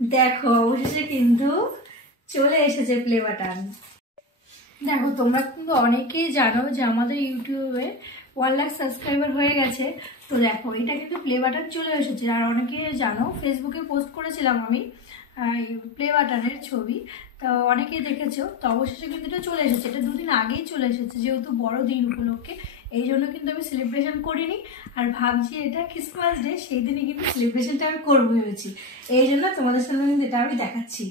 দেখো অবশেষে কিন্তু চলে এসেছে প্লে বাটন। দেখো তোমরা কিন্তু অনেকেই জানো যে আমাদের ইউটিউবে 1 লাখ সাবস্ক্রাইবার হয়ে গেছে। তো দেখো এটা কিন্তু প্লে বাটন চলে এসেছে। আর অনেকে জানো ফেসবুকে পোস্ট করেছিলাম আমি প্লে বাটনের ছবি, তো অনেকেই দেখেছো। তো অবশেষে কিন্তু এটা চলে এসেছে, এটা দুদিন আগেই চলে এসেছে, যেহেতু বড়দিন উপলক্ষে এই জন্য কিন্তু আমি সেলিব্রেশন করিনি। আর ভাবছি এটা ক্রিসমাস ডে, সেই দিনই কিন্তু সেলিব্রেশনটা আমি করবো ভেবেছি, এই জন্য তোমাদের সামনে কিন্তু এটা আমি দেখাচ্ছি।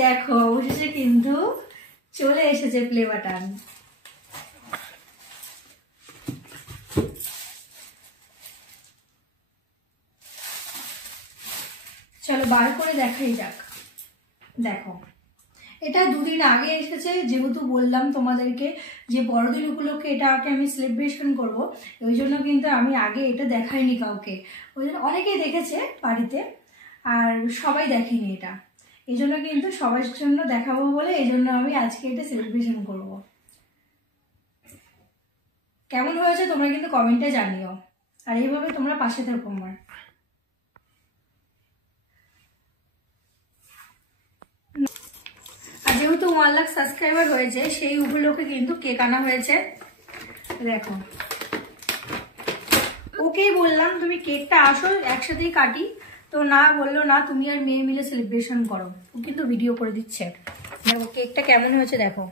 দেখো অবশেষে কিন্তু চলে এসেছে প্লে বাটন। চলো বার করে দেখাই যাক। দেখো এটা দুদিন আগে এসেছে, যেহেতু বললাম তোমাদেরকে যে বড়দিন উপলক্ষে এটাকে আমি সেলিব্রেশন করব, ওই জন্য কিন্তু আমি আগে এটা দেখাইনি কাউকে। ওই জন্য অনেকেই দেখেছে বাড়িতে, আর সবাই দেখেনি এটা। এই জন্য কিন্তু সবার জন্য দেখাবো বলে এই জন্য আমি আজকে এটা সেলিব্রেশন করব। কেমন হয়েছে তোমরা কিন্তু কমেন্টে জানিও, আর এইভাবে তোমরা পাশে থাকো আমার। আর যেহেতু 1 লাখ সাবস্ক্রাইবার হয়েছে, সেই উপলক্ষে কিন্তু কেক আনা হয়েছে। দেখো ওকেই বললাম তুমি কেকটা আসো একসাথেই কাটি, তো না বললো না তুমি আর মেয়ে মিলে সেলিব্রেশন করো। ও কিন্তু ভিডিও করে দিচ্ছে। দেখো কেকটা কেমন হয়েছে, দেখো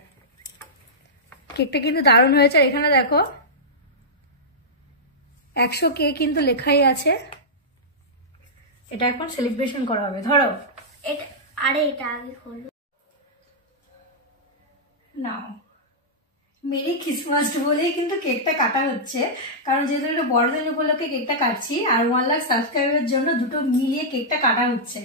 কেকটা কিন্তু দারুণ হয়েছে। আর এখানে দেখো 100K কিন্তু লেখাই আছে। এটা এখন সেলিব্রেশন করা হবে। ধরো এটা, আরে এটা আগে খোলো নাও। মেরি ক্রিসমাস বলেই কিন্তু কেকটা কাটা হচ্ছে, কারণ যেহেতু এটা বড়দিন উপলক্ষে কেকটা কাটছি, আর 1 লাখ সাবস্ক্রাইবারের জন্য দুটো মিলিয়ে কেকটা কাটা হচ্ছে।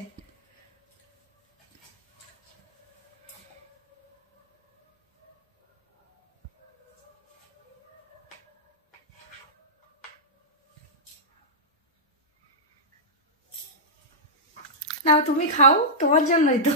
নাও তুমি খাও, তোমার জন্যই তো।